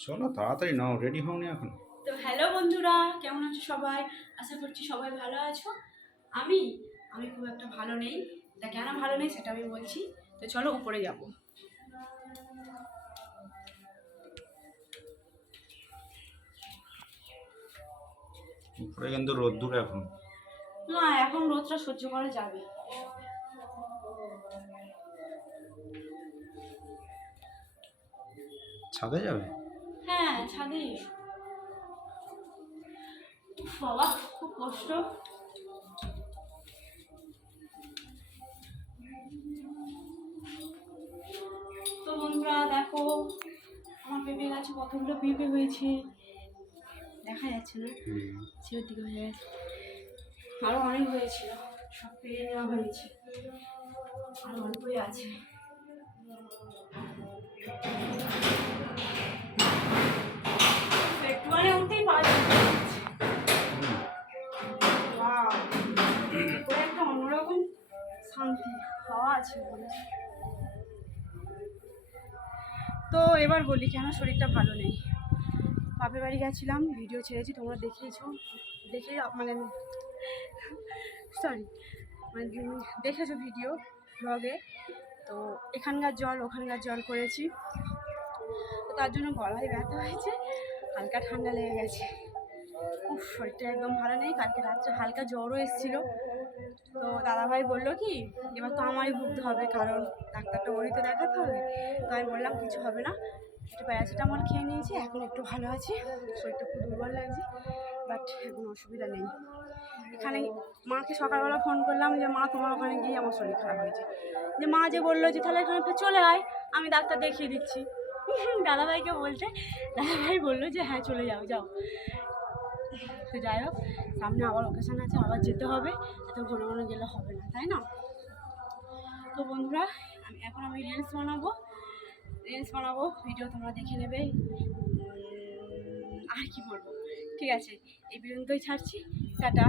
চলো তাড়াতাড়ি নাও রেডি হও নি এখন। তো হ্যালো বন্ধুরা কেমন আছো সবাই? আশা করছি সবাই ভালো আছো। আমি আমি খুব একটা ভালো নেই। তা কেন ভালো নেই সেটা আমি বলছি। তো চলো উপরে যাব। উপরে কিন্তু রোদ্দুর এখন। না এখন রোদটা সহ্য করা যাবে। ছাদে যাবে? ছাদে বাবা খুব কষ্ট। তো বন্ধুরা দেখো আমার পেঁপে গাছে কতগুলো পেঁপে হয়েছে। দেখা যাচ্ছে না। ছেলের দিকে হয়ে গেছে। আরও অনেক হয়েছিল সব পেয়ে নেওয়া হয়েছে। আর অল্পই আছে। শান্তি হাওয়া আছে। তো এবার বলি কেন শরীরটা ভালো নেই। বাপের বাড়ি গেছিলাম ভিডিও ছেড়েছি, তোমরা দেখেইছো। দেখে মানে সরি মানে দেখেছ ভিডিও ব্লগে তো এখানকার জল, ওখানকার জল করেছি। তো তার জন্য গলায় ব্যথা হয়েছে, হালকা ঠান্ডা লেগে গেছে। শরীরটা একদম ভালো নেই। কালকে রাত্রে হালকা জ্বরও এসেছিল। তো দাদাভাই বলল কি, এবার তো আমারই ভুগতে হবে, কারণ ডাক্তারটা ওরই তো দেখাতে হবে। তো আমি বললাম, কিছু হবে না। একটু প্যারাসিটামল খেয়ে নিয়েছি, এখন একটু ভালো আছি, শরীরটা খুব দুর্বল লাগছে বাট এখন অসুবিধা নেই। এখানে মাকে সকালবেলা ফোন করলাম যে, মা, তোমার ওখানে গিয়ে আমার শরীর খারাপ হয়েছে। যে মা যে বলল যে, তাহলে এখানে চলে আয়, আমি ডাক্তার দেখিয়ে দিচ্ছি। দাদাভাইকে বলতে, দাদাভাই বলল যে হ্যাঁ চলে যাও যাও। তো যাই হোক, সামনে আবার অকেশান আছে, আবার যেতে হবে, এত ঘন ঘন গেলে হবে না, তাই না? তো বন্ধুরা, আমি এখন আমি রিলস বানাবো রিলস বানাবো ভিডিও তোমরা দেখে নেবে। আর কি বলব? ঠিক আছে, এই পর্যন্তই ছাড়ছি, টাটা।